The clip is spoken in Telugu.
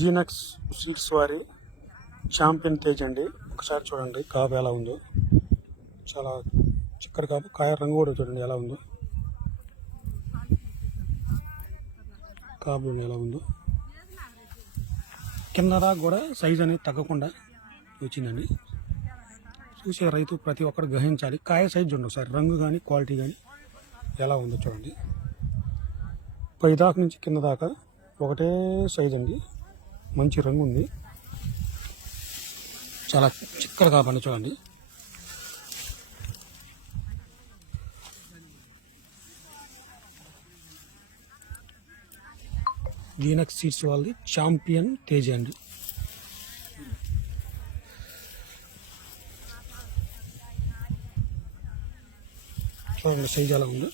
జీనక్స్ సీడ్స్ వారి ఛాంపియన్ తేజ్ అండి. ఒకసారి చూడండి కాపు ఎలా ఉందో, చాలా చిక్కడి కాపు. కాయ రంగు కూడా చూడండి ఎలా ఉందో, కాపు ఎలా ఉందో. కింద దాకా కూడా సైజ్ అనేది తగ్గకుండా వచ్చిందండి. చూసే రైతు ప్రతి ఒక్కరు గ్రహించాలి. కాయ సైజ్ చూడండి ఒకసారి, రంగు కానీ క్వాలిటీ కానీ ఎలా ఉందో చూడండి. పై దాకా నుంచి కింద దాకా ఒకటే సైజ్ అండి, మంచి రంగు ఉంది, చాలా చిక్కగా కాపండి చూడండి. జీనక్స్ సీడ్స్ వాళ్ళది ఛాంపియన్ తేజ్ అండి. చూడండి సైజ్ ఎలా ఉంది.